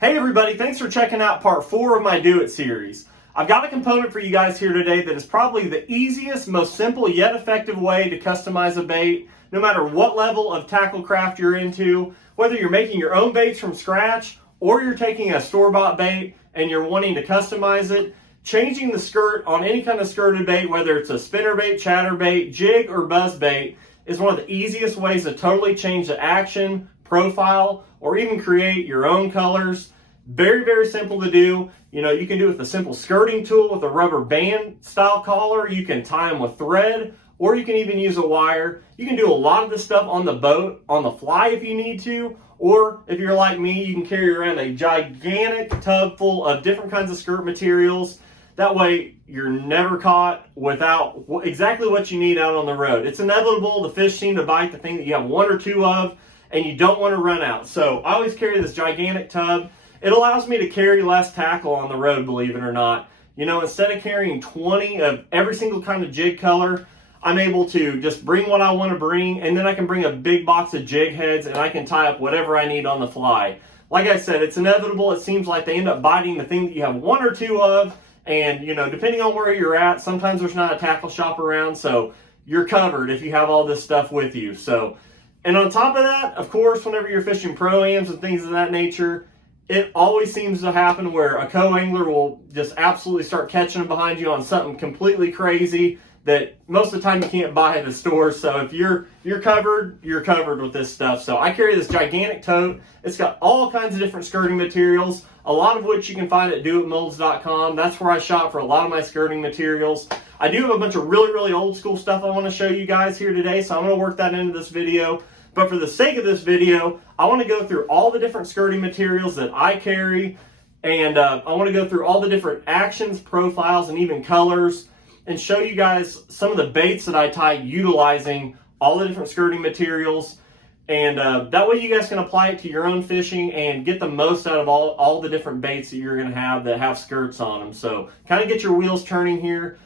Hey everybody, thanks for checking out part 4 of my Do It series. I've got a component for you guys here today that is probably the easiest, most simple yet effective way to customize a bait, no matter what level of tackle craft you're into, whether you're making your own baits from scratch or you're taking a store-bought bait and you're wanting to customize it. Changing the skirt on any kind of skirted bait, whether it's a spinnerbait, chatterbait, jig, or buzzbait, is one of the easiest ways to totally change the action, profile, or even create your own colors. Very, very simple to do. You know, you can do it with a simple skirting tool with a rubber band style collar. You can tie them with thread, or you can even use a wire. You can do a lot of this stuff on the boat, on the fly if you need to, or if you're like me, you can carry around a gigantic tub full of different kinds of skirt materials. That way you're never caught without exactly what you need out on the road. It's inevitable the fish seem to bite the thing that you have one or two of, and you don't want to run out. So I always carry this gigantic tub. It allows me to carry less tackle on the road, believe it or not. You know, instead of carrying 20 of every single kind of jig color, I'm able to just bring what I want to bring, and then I can bring a big box of jig heads and I can tie up whatever I need on the fly. Like I said, it's inevitable. It seems like they end up biting the thing that you have one or two of, and you know, depending on where you're at, sometimes there's not a tackle shop around, so you're covered if you have all this stuff with you. So, and on top of that, of course, whenever you're fishing pro-ams and things of that nature, it always seems to happen where a co-angler will just absolutely start catching them behind you on something completely crazy that most of the time you can't buy at the store. So if you're covered with this stuff. So I carry this gigantic tote. It's got all kinds of different skirting materials, a lot of which you can find at doitmolds.com. That's where I shop for a lot of my skirting materials. I do have a bunch of really, really old school stuff I want to show you guys here today, so I'm going to work that into this video. But for the sake of this video, I want to go through all the different skirting materials that I carry, and I want to go through all the different actions, profiles, and even colors, and show you guys some of the baits that I tie utilizing all the different skirting materials. And that way you guys can apply it to your own fishing and get the most out of all the different baits that you're going to have that have skirts on them. So kind of get your wheels turning here.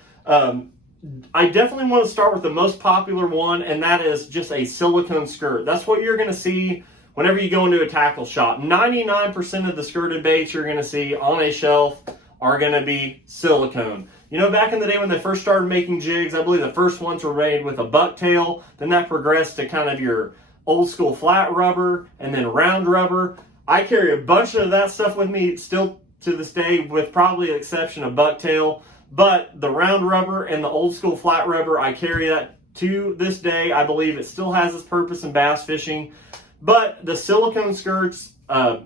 I definitely want to start with the most popular one, and that is just a silicone skirt. That's what you're going to see whenever you go into a tackle shop. 99% of the skirted baits you're going to see on a shelf are going to be silicone. You know, back in the day when they first started making jigs, I believe the first ones were made with a bucktail. Then that progressed to kind of your old school flat rubber and then round rubber. I carry a bunch of that stuff with me still to this day, with probably the exception of bucktail. But the round rubber and the old school flat rubber, I carry that to this day. I believe it still has its purpose in bass fishing. But the silicone skirts,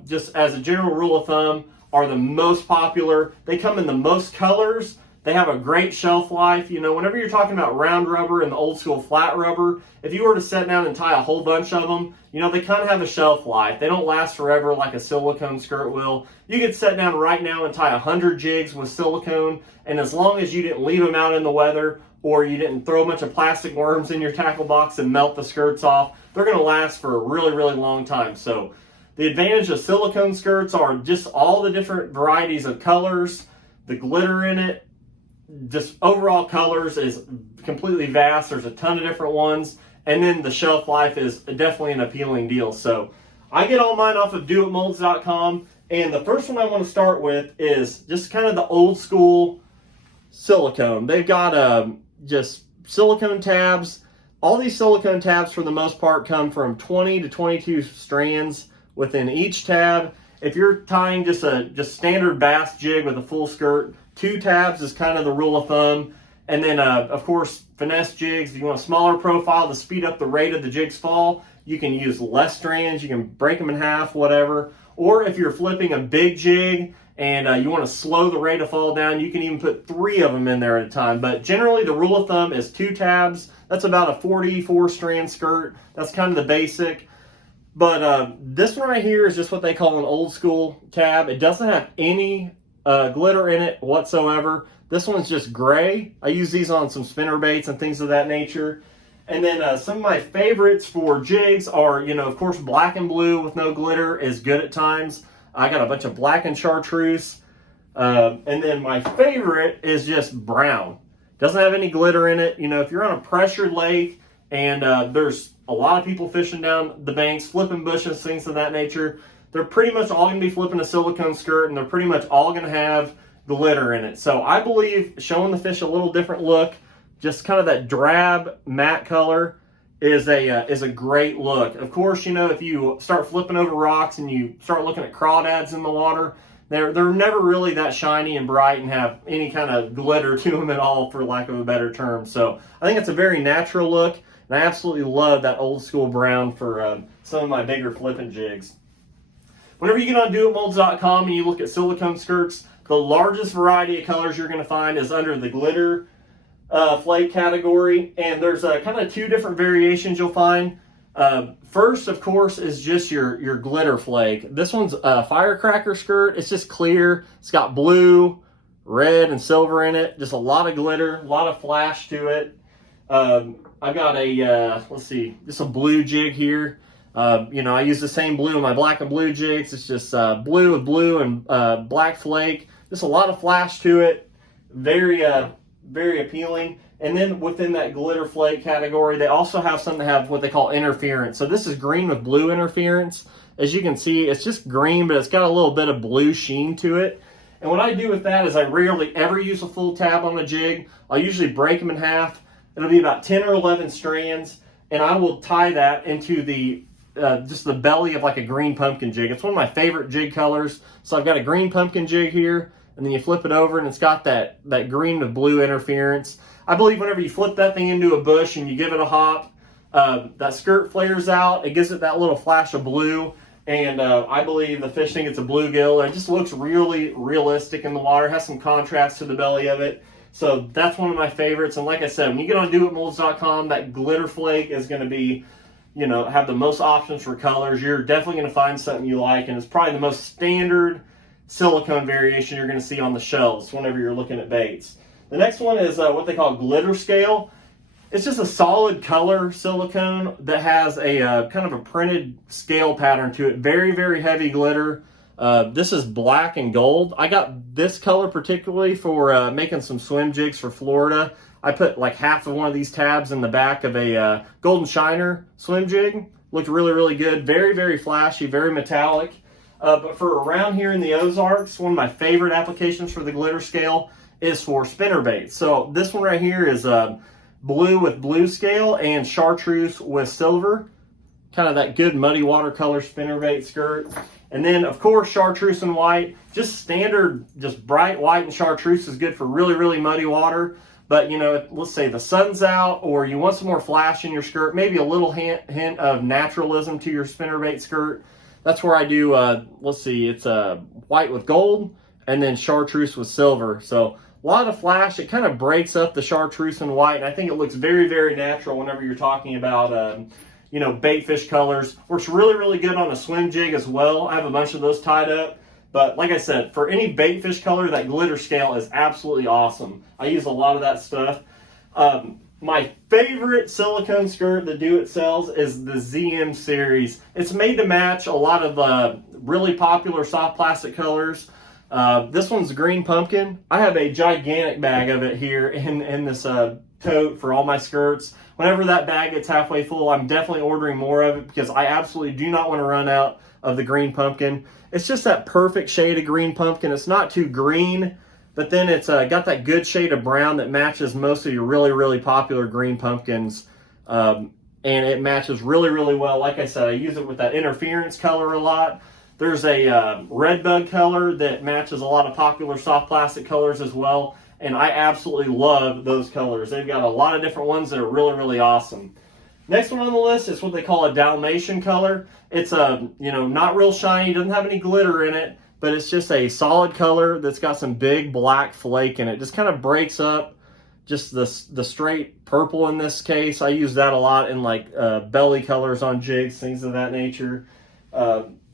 just as a general rule of thumb, are the most popular. They come in the most colors. They have a great shelf life. You know, whenever you're talking about round rubber and the old school flat rubber, if you were to sit down and tie a whole bunch of them, you know, they kind of have a shelf life. They don't last forever like a silicone skirt will. You could sit down right now and tie 100 jigs with silicone, and as long as you didn't leave them out in the weather or you didn't throw a bunch of plastic worms in your tackle box and melt the skirts off, they're going to last for a really, really long time. So the advantage of silicone skirts are just all the different varieties of colors, the glitter in it, just overall colors is completely vast. There's a ton of different ones, and then the shelf life is definitely an appealing deal. So I get all mine off of doitmolds.com, and the first one I want to start with is just kind of the old school silicone. They've got just silicone tabs. All these silicone tabs for the most part come from 20 to 22 strands within each tab. If you're tying just standard bass jig with a full skirt, 2 tabs is kind of the rule of thumb. And then, of course, finesse jigs, if you want a smaller profile to speed up the rate of the jig's fall, you can use less strands. You can break them in half, whatever. Or if you're flipping a big jig and you want to slow the rate of fall down, you can even put 3 of them in there at a time. But generally, the rule of thumb is 2 tabs. That's about a 44 strand skirt. That's kind of the basic. But this one right here is just what they call an old school tab. It doesn't have any glitter in it whatsoever. This one's just gray. I use these on some spinner baits and things of that nature. And then some of my favorites for jigs are, you know, of course, black and blue with no glitter is good at times. I got a bunch of black and chartreuse. And then my favorite is just brown. Doesn't have any glitter in it. You know, if you're on a pressured lake and there's a lot of people fishing down the banks, flipping bushes, things of that nature, they're pretty much all going to be flipping a silicone skirt, and they're pretty much all going to have glitter in it. So I believe showing the fish a little different look, just kind of that drab matte color, is a great look. Of course, you know, if you start flipping over rocks and you start looking at crawdads in the water, they're never really that shiny and bright and have any kind of glitter to them at all, for lack of a better term. So I think it's a very natural look, and I absolutely love that old school brown for some of my bigger flipping jigs. Whenever you get on doitmolds.com and you look at silicone skirts, the largest variety of colors you're going to find is under the glitter flake category, and there's kind of two different variations you'll find. First, of course, is just your glitter flake. This one's a firecracker skirt. It's just clear. It's got blue, red, and silver in it. Just a lot of glitter, a lot of flash to it. I've got a, let's see, just a blue jig here. You know, I use the same blue in my black and blue jigs. It's just blue with blue and black flake. Just a lot of flash to it. Very appealing. And then within that glitter flake category, they also have some that have what they call interference. So this is green with blue interference. As you can see, it's just green, but it's got a little bit of blue sheen to it. And what I do with that is I rarely ever use a full tab on the jig. I'll usually break them in half. It'll be about 10 or 11 strands, and I will tie that into the just the belly of like a green pumpkin jig. It's one of my favorite jig colors. So I've got a green pumpkin jig here, and then you flip it over and it's got that green with blue interference. I believe whenever you flip that thing into a bush and you give it a hop, that skirt flares out. It gives it that little flash of blue, and I believe the fish think it's a bluegill. It just looks really realistic in the water. It has some contrast to the belly of it. So that's one of my favorites. And like I said, when you get on doitmolds.com, that glitter flake is going to be, you know, have the most options for colors. You're definitely going to find something you like, and it's probably the most standard silicone variation you're going to see on the shelves whenever you're looking at baits. The next one is what they call glitter scale. It's just a solid color silicone that has a kind of a printed scale pattern to it. Very heavy glitter. This is black and gold. I got this color particularly for making some swim jigs for Florida. I put like half of one of these tabs in the back of a golden shiner swim jig. Looked really good. Very flashy, very metallic. But for around here in the Ozarks, one of my favorite applications for the glitter scale is for spinner baits. So this one right here is blue with blue scale and chartreuse with silver. Kind of that good muddy watercolor spinnerbait skirt. And then, of course, chartreuse and white. Just standard, just bright white and chartreuse is good for really muddy water. But, you know, let's say the sun's out or you want some more flash in your skirt, maybe a little hint of naturalism to your spinnerbait skirt. That's where I do, let's see, it's white with gold and then chartreuse with silver. So a lot of flash. It kind of breaks up the chartreuse and white. And I think it looks very natural whenever you're talking about, you know, bait fish colors. Works really good on a swim jig as well. I have a bunch of those tied up. But like I said, for any bait fish color, that glitter scale is absolutely awesome. I use a lot of that stuff. My favorite silicone skirt that Do It sells is the ZM series. It's made to match a lot of really popular soft plastic colors. This one's green pumpkin. I have a gigantic bag of it here in this tote for all my skirts. Whenever that bag gets halfway full, I'm definitely ordering more of it because I absolutely do not want to run out of the green pumpkin. It's just that perfect shade of green pumpkin. It's not too green, but then it's got that good shade of brown that matches most of your really popular green pumpkins. And it matches really well. Like I said, I use it with that interference color a lot. There's a red bug color that matches a lot of popular soft plastic colors as well. And I absolutely love those colors. They've got a lot of different ones that are really awesome. Next one on the list is what they call a Dalmatian color. It's you know, not real shiny, doesn't have any glitter in it, but it's just a solid color that's got some big black flake in it. Just kind of breaks up just the straight purple in this case. I use that a lot in like belly colors on jigs, things of that nature.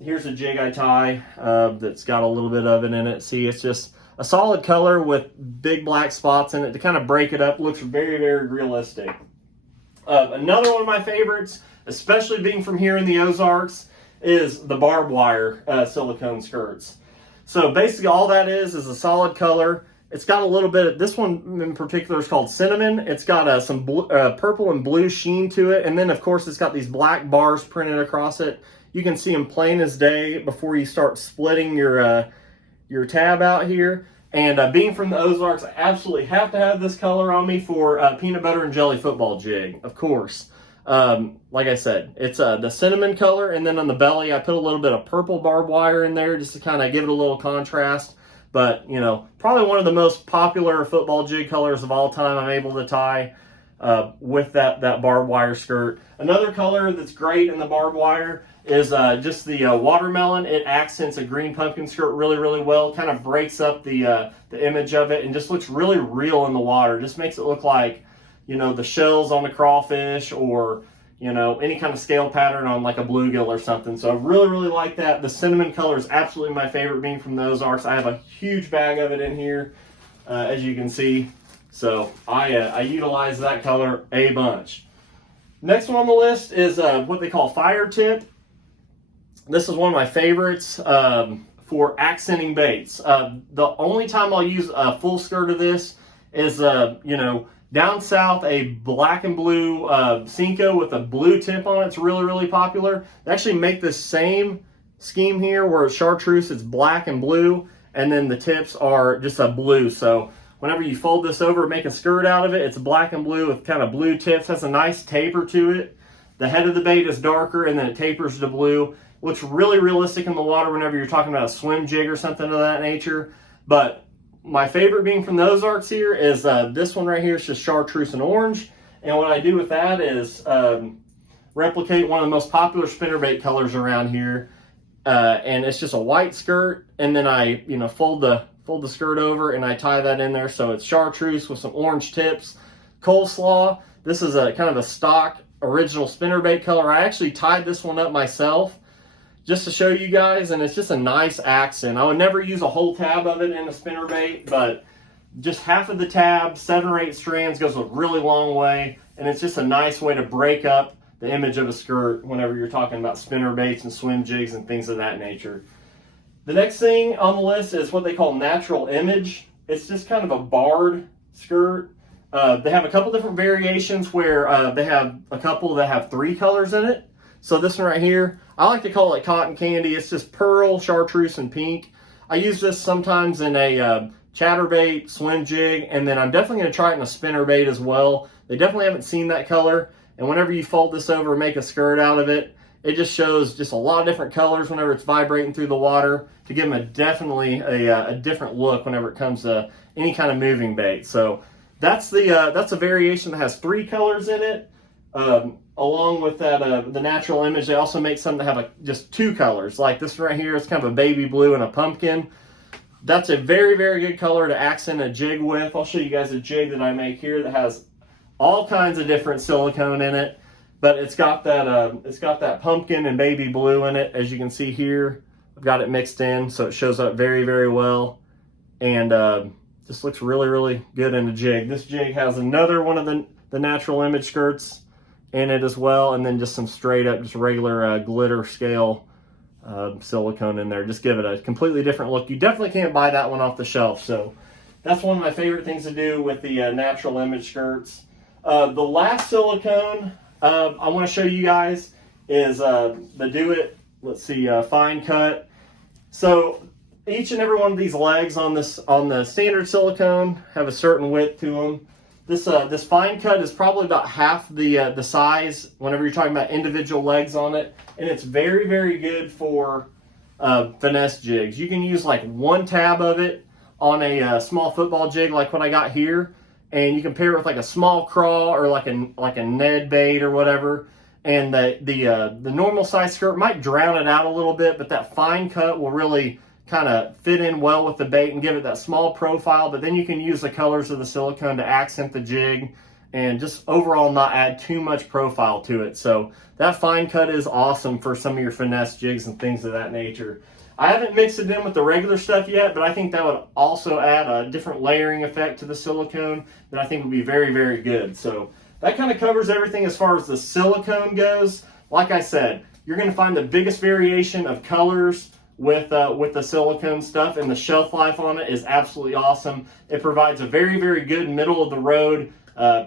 Here's a jig I tie that's got a little bit of it in it. See, it's just a solid color with big black spots in it to kind of break it up. Looks very realistic. Another one of my favorites, especially being from here in the Ozarks, is the barbed wire silicone skirts. So basically all that is a solid color. It's got a little bit of, this one in particular is called Cinnamon. It's got some purple and blue sheen to it. And then of course it's got these black bars printed across it. You can see them plain as day before you start splitting your tab out here. And being from the Ozarks, I absolutely have to have this color on me for peanut butter and jelly football jig, of course. Like I said, it's the cinnamon color, and then on the belly, I put a little bit of purple barbed wire in there just to kind of give it a little contrast. But, you know, probably one of the most popular football jig colors of all time I'm able to tie with that barbed wire skirt. Another color that's great in the barbed wire is just the watermelon. It accents a green pumpkin skirt really, really well. Kind of breaks up the image of it and just looks really real in the water. Just makes it look like, you know, the shells on the crawfish, or, you know, any kind of scale pattern on like a bluegill or something. So I really, really like that. The cinnamon color is absolutely my favorite, being from the Ozarks. I have a huge bag of it in here, as you can see. So I utilize that color a bunch. Next one on the list is what they call fire tip. This is one of my favorites for accenting baits. The only time I'll use a full skirt of this is, you know, down south, a black and blue Cinco with a blue tip on it. It's really, really popular. They actually make this same scheme here where it's chartreuse, it's black and blue, and then the tips are just a blue. So whenever you fold this over, make a skirt out of it, it's black and blue with kind of blue tips. Has a nice taper to it. The head of the bait is darker, and then it tapers to blue. Looks really realistic in the water whenever you're talking about a swim jig or something of that nature. But my favorite, being from the Ozarks here, is this one right here. It's just chartreuse and orange. And what I do with that is replicate one of the most popular spinnerbait colors around here. And it's just a white skirt. And then I, you know, fold the skirt over and I tie that in there. So it's chartreuse with some orange tips. Coleslaw. This is a kind of a stock original spinnerbait color. I actually tied this one up myself just to show you guys, and it's just a nice accent. I would never use a whole tab of it in a spinnerbait, but just half of the tab, 7 or 8 strands, goes a really long way, and it's just a nice way to break up the image of a skirt whenever you're talking about spinnerbaits and swim jigs and things of that nature. The next thing on the list is what they call natural image. It's just kind of a barred skirt. They have a couple different variations where they have a couple that have 3 colors in it. So this one right here, I like to call it cotton candy. It's just pearl, chartreuse, and pink. I use this sometimes in a chatterbait, swim jig, and then I'm definitely going to try it in a spinnerbait as well. They definitely haven't seen that color. And whenever you fold this over and make a skirt out of it, it just shows just a lot of different colors whenever it's vibrating through the water to give them definitely a different look whenever it comes to any kind of moving bait. So that's a variation that has 3 colors in it. Along with that, the natural image, they also make some that have just 2 colors. Like this right here is kind of a baby blue and a pumpkin. That's a very, very good color to accent a jig with. I'll show you guys a jig that I make here that has all kinds of different silicone in it, but it's got that pumpkin and baby blue in it. As you can see here, I've got it mixed in, so it shows up very, very well, and just looks really, really good in a jig. This jig has another one of the natural image skirts in it as well, and then just some straight up, just regular glitter scale silicone in there. Just give it a completely different look. You definitely can't buy that one off the shelf. So that's one of my favorite things to do with the natural image skirts. The last silicone I want to show you guys is the Do It, let's see, fine cut. So each and every one of these legs on the standard silicone have a certain width to them. This fine cut is probably about half the size whenever you're talking about individual legs on it, and it's very, very good for finesse jigs. You can use like 1 tab of it on a small football jig like what I got here, and you can pair it with like a small craw or like a Ned bait or whatever, and the normal size skirt might drown it out a little bit, but that fine cut will really kind of fit in well with the bait and give it that small profile. But then you can use the colors of the silicone to accent the jig and just overall not add too much profile to it. So that fine cut is awesome for some of your finesse jigs and things of that nature. I haven't mixed it in with the regular stuff yet, but I think that would also add a different layering effect to the silicone that I think would be very, very good. So that kind of covers everything as far as the silicone goes. Like I said, you're going to find the biggest variation of colors with the silicone stuff, and the shelf life on it is absolutely awesome. It provides a very, very good middle of the road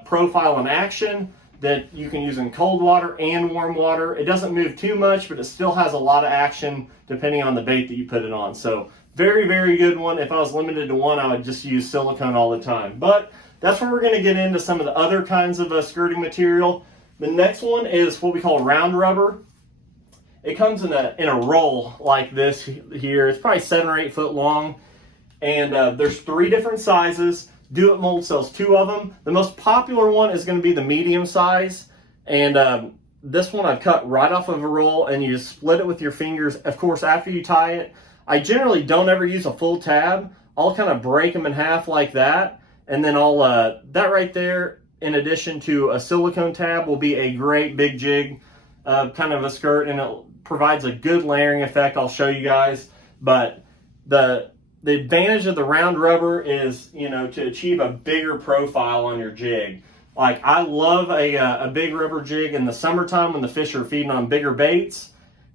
profile and action, that you can use in cold water and warm water. It doesn't move too much, but it still has a lot of action depending on the bait that you put it on. So very, very good one. If I was limited to one, I would just use silicone all the time. But that's where we're going to get into some of the other kinds of skirting material. The next one is what we call round rubber. It comes in a roll like this here. It's probably 7 or 8 foot long. And there's 3 different sizes. Do It Mold sells 2 of them. The most popular one is going to be the medium size. And this one I've cut right off of a roll, and you just split it with your fingers. Of course, after you tie it, I generally don't ever use a full tab. I'll kind of break them in half like that. And then I'll, that right there, in addition to a silicone tab, will be a great big jig kind of a skirt, and it provides a good layering effect. I'll show you guys. But the advantage of the round rubber is, you know, to achieve a bigger profile on your jig. Like, I love a big rubber jig in the summertime when the fish are feeding on bigger baits.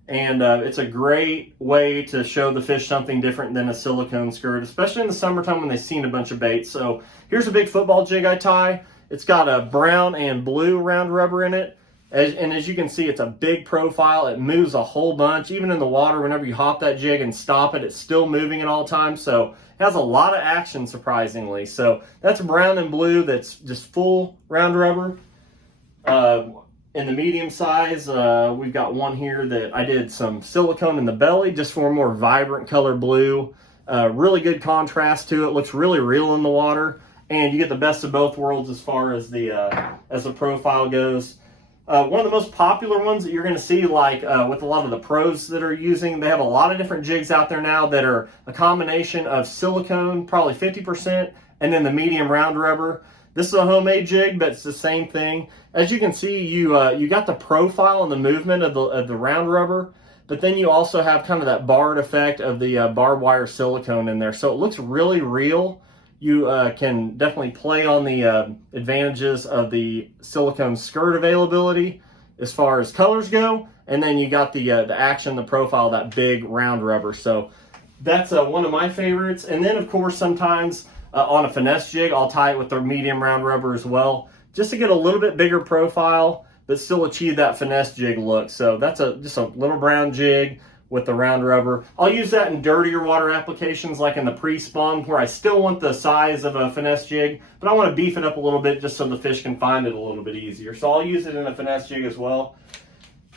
And it's a great way to show the fish something different than a silicone skirt, especially in the summertime when they've seen a bunch of baits. So here's a big football jig I tie. It's got a brown and blue round rubber in it. And as you can see, it's a big profile. It moves a whole bunch. Even in the water, whenever you hop that jig and stop it, it's still moving at all times. So it has a lot of action, surprisingly. So that's brown and blue. That's just full round rubber. In the medium size, we've got one here that I did some silicone in the belly just for a more vibrant color blue. Really good contrast to it. Looks really real in the water. And you get the best of both worlds as far as the profile goes. One of the most popular ones that you're going to see, like with a lot of the pros that are using, they have a lot of different jigs out there now that are a combination of silicone, probably 50%, and then the medium round rubber. This is a homemade jig, but it's the same thing. As you can see, you got the profile and the movement of the round rubber, but then you also have kind of that barred effect of the barbed wire silicone in there. So it looks really real. You can definitely play on the advantages of the silicone skirt availability as far as colors go, and then you got the action, the profile, that big round rubber. So that's one of my favorites. And then, of course, sometimes on a finesse jig, I'll tie it with the medium round rubber as well, just to get a little bit bigger profile, but still achieve that finesse jig look. So that's just a little brown jig with the round rubber. I'll use that in dirtier water applications like in the pre-spawn, where I still want the size of a finesse jig, but I want to beef it up a little bit just so the fish can find it a little bit easier. So I'll use it in a finesse jig as well.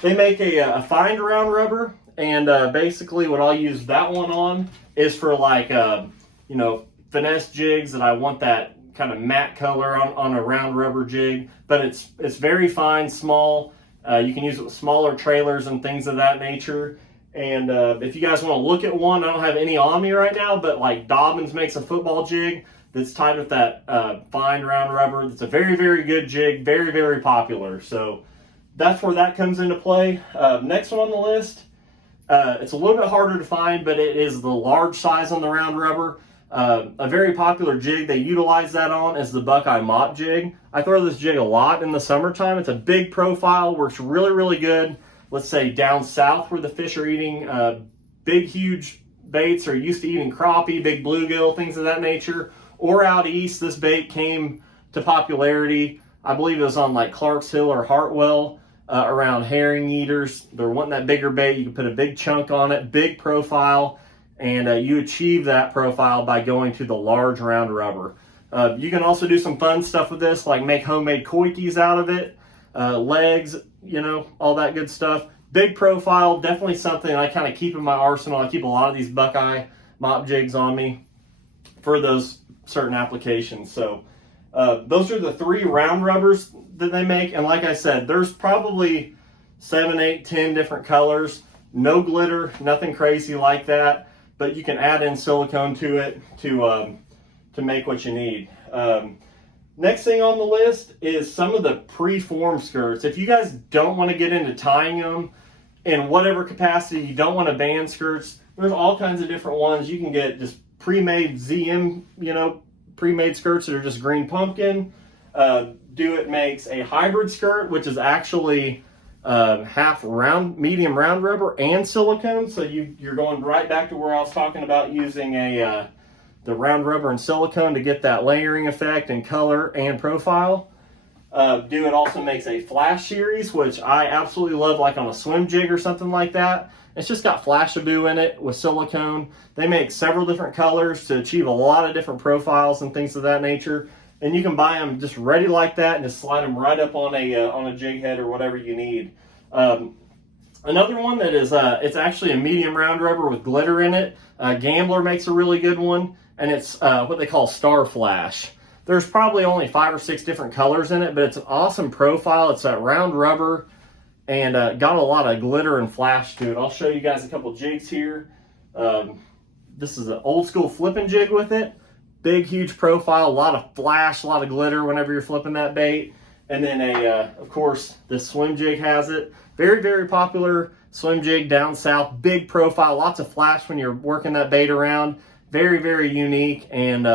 They make a fine round rubber, and basically what I'll use that one on is for like, you know, finesse jigs that I want that kind of matte color on a round rubber jig, but it's very fine, small. You can use it with smaller trailers and things of that nature. And if you guys want to look at one, I don't have any on me right now, but like Dobbins makes a football jig that's tied with that fine round rubber. That's a very, very good jig, very, very popular. So that's where that comes into play. Next one on the list, it's a little bit harder to find, but it is the large size on the round rubber. A very popular jig they utilize that on is the Buckeye mop jig. I throw this jig a lot in the summertime. It's a big profile, works really, really good. Let's say down south where the fish are eating big, huge baits, or used to eating crappie, big bluegill, things of that nature. Or out east, this bait came to popularity. I believe it was on like Clark's Hill or Hartwell, around herring eaters. They're wanting that bigger bait. You can put a big chunk on it, big profile, and you achieve that profile by going to the large round rubber. You can also do some fun stuff with this, like make homemade koikis out of it, legs, you know, all that good stuff. Big profile, definitely something I kind of keep in my arsenal. I keep a lot of these Buckeye mop jigs on me for those certain applications. So those are the 3 round rubbers that they make. And like I said, there's probably 7, 8, 10 different colors. No glitter, nothing crazy like that. But you can add in silicone to it to make what you need. Next thing on the list is some of the pre-formed skirts. If you guys don't want to get into tying them in whatever capacity, you don't want to band skirts, there's all kinds of different ones. You can get just pre-made ZM, you know, pre-made skirts that are just green pumpkin. Do It makes a hybrid skirt, which is actually half round, medium round rubber and silicone. So you're going right back to where I was talking about using the round rubber and silicone to get that layering effect and color and profile. Do it also makes a flash series, which I absolutely love, like on a swim jig or something like that. It's just got Flash-A-Boo in it with silicone. They make several different colors to achieve a lot of different profiles and things of that nature. And you can buy them just ready like that and just slide them right up on a jig head or whatever you need. Another one that is, it's actually a medium round rubber with glitter in it. Gambler makes a really good one, and it's what they call Star Flash. There's probably only 5 or 6 different colors in it, but it's an awesome profile. It's that round rubber and got a lot of glitter and flash to it. I'll show you guys a couple jigs here. This is an old school flipping jig with it. Big, huge profile, a lot of flash, a lot of glitter whenever you're flipping that bait. And then of course, this swim jig has it. Very, very popular swim jig down south. Big profile, lots of flash when you're working that bait around. Very, very unique, and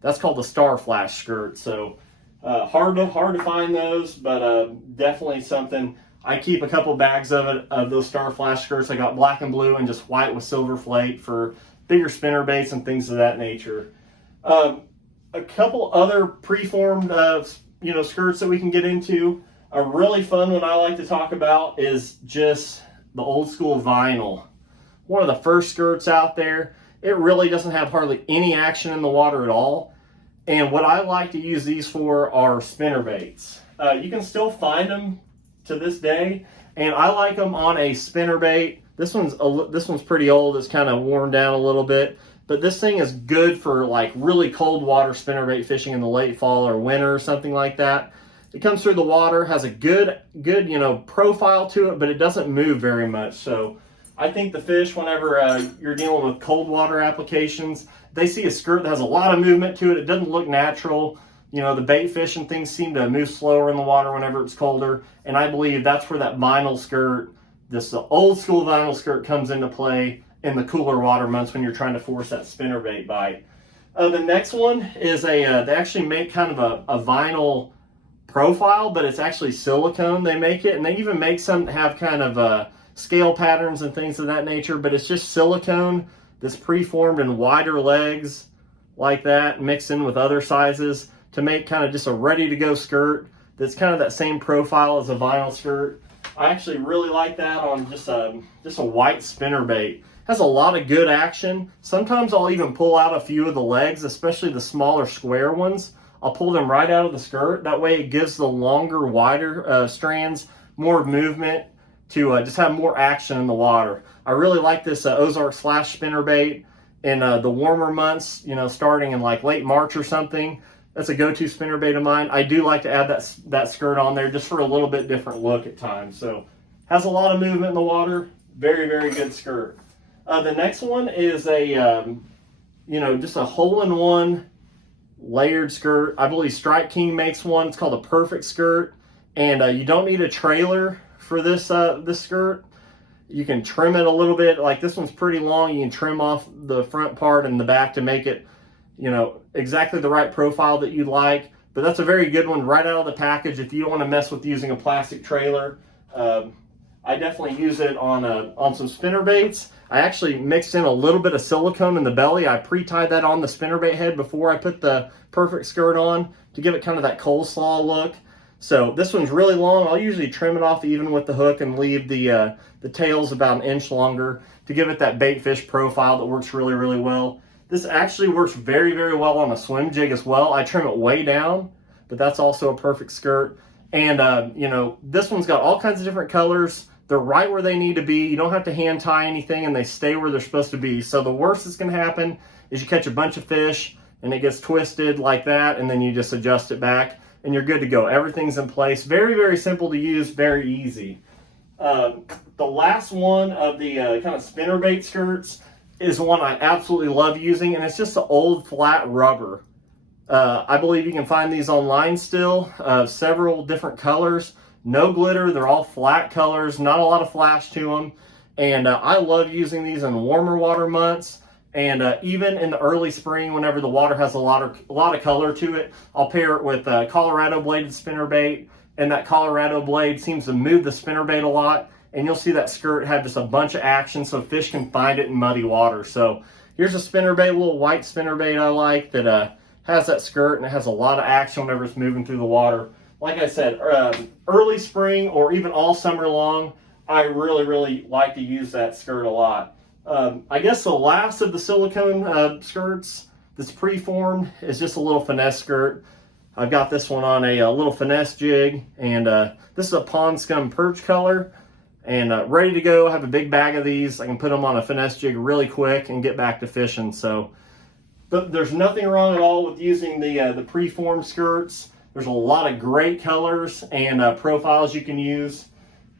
that's called the Star Flash skirt. So hard to find those, but definitely something. I keep a couple bags of it, of those Star Flash skirts. I got black and blue and just white with silver flake for bigger spinner baits and things of that nature. A couple other preformed skirts that we can get into. A really fun one I like to talk about is just the old school vinyl. One of the first skirts out there. It really doesn't have hardly any action in the water at all. And what I like to use these for are spinner baits. You can still find them to this day, and I like them on a spinner bait. This one's pretty old. It's kind of worn down a little bit, but this thing is good for like really cold water spinner bait fishing in the late fall or winter or something like that. It comes through the water, has a good profile to it, but it doesn't move very much. So I think the fish, whenever you're dealing with cold water applications, they see a skirt that has a lot of movement to it. It doesn't look natural. The bait fish and things seem to move slower in the water whenever it's colder. And I believe that's where that vinyl skirt, the old school vinyl skirt, comes into play in the cooler water months when you're trying to force that spinnerbait bite. The next one is they actually make kind of a vinyl profile, but it's actually silicone. They make it, and they even make some that have kind of scale patterns and things of that nature, but it's just silicone that's preformed in wider legs like that, mixed in with other sizes to make kind of just a ready-to-go skirt that's kind of that same profile as a vinyl skirt. I actually really like that on just a white spinnerbait. Has a lot of good action. Sometimes I'll even pull out a few of the legs, especially the smaller square ones. I'll pull them right out of the skirt. That way it gives the longer, wider strands more movement to just have more action in the water. I really like this Ozark Slash spinnerbait in the warmer months, starting in like late March or something. That's a go-to spinnerbait of mine. I do like to add that skirt on there just for a little bit different look at times. So has a lot of movement in the water. Very, very good skirt. The next one is just a hole-in-one layered skirt. I believe Strike King makes one. It's called a Perfect Skirt, and you don't need a trailer for this skirt. You can trim it a little bit. Like this one's pretty long. You can trim off the front part and the back to make it, exactly the right profile that you'd like. But that's a very good one right out of the package if you don't want to mess with using a plastic trailer. I definitely use it on some spinner baits. I actually mixed in a little bit of silicone in the belly. I pre-tied that on the spinnerbait head before I put the Perfect Skirt on to give it kind of that coleslaw look. So this one's really long. I'll usually trim it off even with the hook and leave the tails about 1 inch longer to give it that bait fish profile that works really, really well. This actually works very, very well on a swim jig as well. I trim it way down, but that's also a Perfect Skirt. And, this one's got all kinds of different colors. They're right where they need to be. You don't have to hand tie anything, and they stay where they're supposed to be. So the worst that's going to happen is you catch a bunch of fish, and it gets twisted like that, and then you just adjust it back, and you're good to go. Everything's in place. Very, very simple to use. Very easy. The last one of the kind of spinnerbait skirts is one I absolutely love using, and it's just an old flat rubber. I believe you can find these online still, several different colors. No glitter, they're all flat colors, not a lot of flash to them. And I love using these in warmer water months. And even in the early spring, whenever the water has a lot of color to it, I'll pair it with Colorado bladed spinnerbait. And that Colorado blade seems to move the spinnerbait a lot. And you'll see that skirt have just a bunch of action so fish can find it in muddy water. So here's a spinnerbait, a little white spinnerbait I like that has that skirt and it has a lot of action whenever it's moving through the water. like I said, early spring or even all summer long, I really like to use that skirt a lot. I guess the last of the silicone skirts that's preformed is just a little finesse skirt. I've got this one on a little finesse jig, and this is a pond scum perch color, and ready to go. I have a big bag of these. I can put them on a finesse jig really quick and get back to fishing. So, but there's nothing wrong at all with using the preformed skirts. There's a lot of great colors and profiles you can use.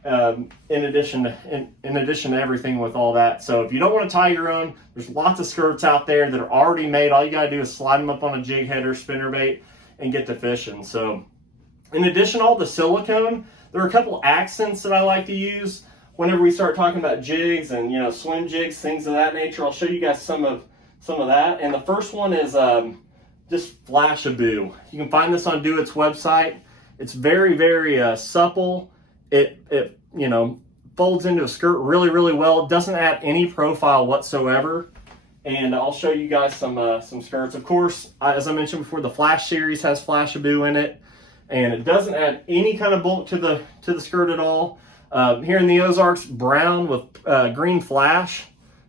In addition to everything with all that. So if you don't want to tie your own, there's lots of skirts out there that are already made. All you got to do is slide them up on a jig head or spinnerbait and get to fishing. So in addition to all the silicone, there are a couple accents that I like to use whenever we start talking about jigs and, you know, swim jigs, things of that nature. I'll show you guys some of that. And the first one is just Flashaboo. You can find this on Do It's website. It's very supple. It you know, folds into a skirt really well. It doesn't add any profile whatsoever. And I'll show you guys some skirts. Of course, as I mentioned before, the Flash series has Flashaboo in it, and it doesn't add any kind of bulk to the skirt at all. Here in the Ozarks, brown with green flash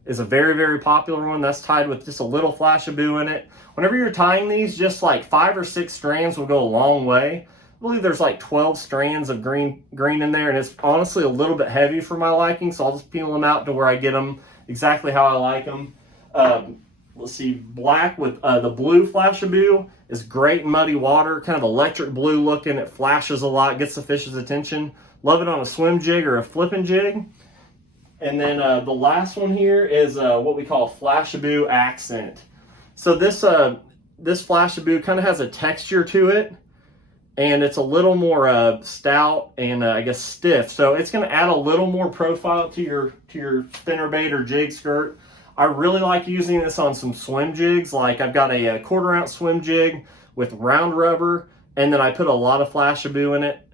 is a very popular one. That's tied with just a little Flashaboo in it. Whenever you're tying these, just like 5 or 6 strands will go a long way. I believe there's like 12 strands of green in there, and it's honestly a little bit heavy for my liking, so I'll just peel them out to where I get them exactly how I like them. Let's see, black with the blue Flashaboo is great in muddy water, kind of electric blue looking. It flashes a lot, gets the fish's attention. Love it on a swim jig or a flipping jig. And then the last one here is what we call Flashaboo accent. So this Flashaboo kind of has a texture to it, and it's a little more stout and I guess stiff. So it's going to add a little more profile to your spinnerbait or jig skirt. I really like using this on some swim jigs. Like I've got a 1/4 ounce swim jig with round rubber, and then I put a lot of Flashaboo in it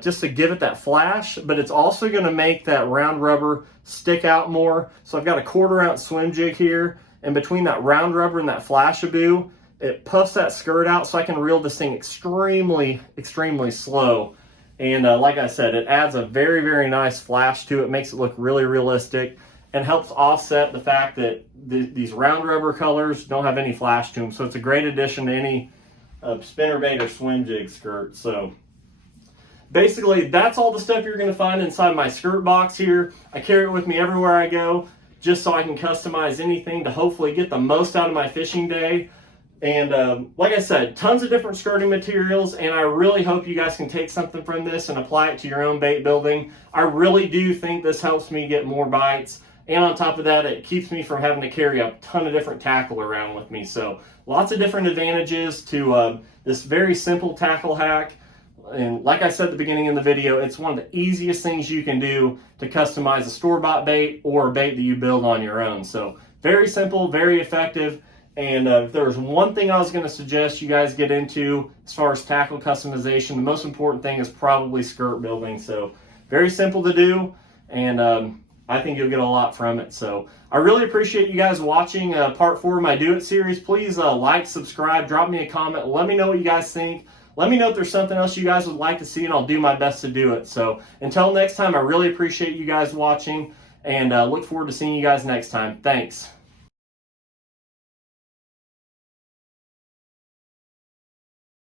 just to give it that flash, but it's also going to make that round rubber stick out more. So I've got a 1/4 ounce swim jig here, and between that round rubber and that Flashaboo, it puffs that skirt out so I can reel this thing extremely slow. And like I said, it adds a very nice flash to it, makes it look really realistic, and helps offset the fact that these round rubber colors don't have any flash to them. So it's a great addition to any spinnerbait or swim jig skirt. So basically, that's all the stuff you're going to find inside my skirt box here. I carry it with me everywhere I go, just so I can customize anything to hopefully get the most out of my fishing day. And like I said, tons of different skirting materials, and I really hope you guys can take something from this and apply it to your own bait building. I really do think this helps me get more bites, and on top of that, it keeps me from having to carry a ton of different tackle around with me. So lots of different advantages to this very simple tackle hack. And like I said at the beginning of the video, it's one of the easiest things you can do to customize a store-bought bait or a bait that you build on your own. So very simple, very effective. And if there was one thing I was going to suggest you guys get into as far as tackle customization, the most important thing is probably skirt building. So very simple to do, and I think you'll get a lot from it. So I really appreciate you guys watching part 4 of my Do It series. Please like, subscribe, drop me a comment, let me know what you guys think. Let me know if there's something else you guys would like to see, and I'll do my best to do it. So until next time, I really appreciate you guys watching, and look forward to seeing you guys next time. Thanks.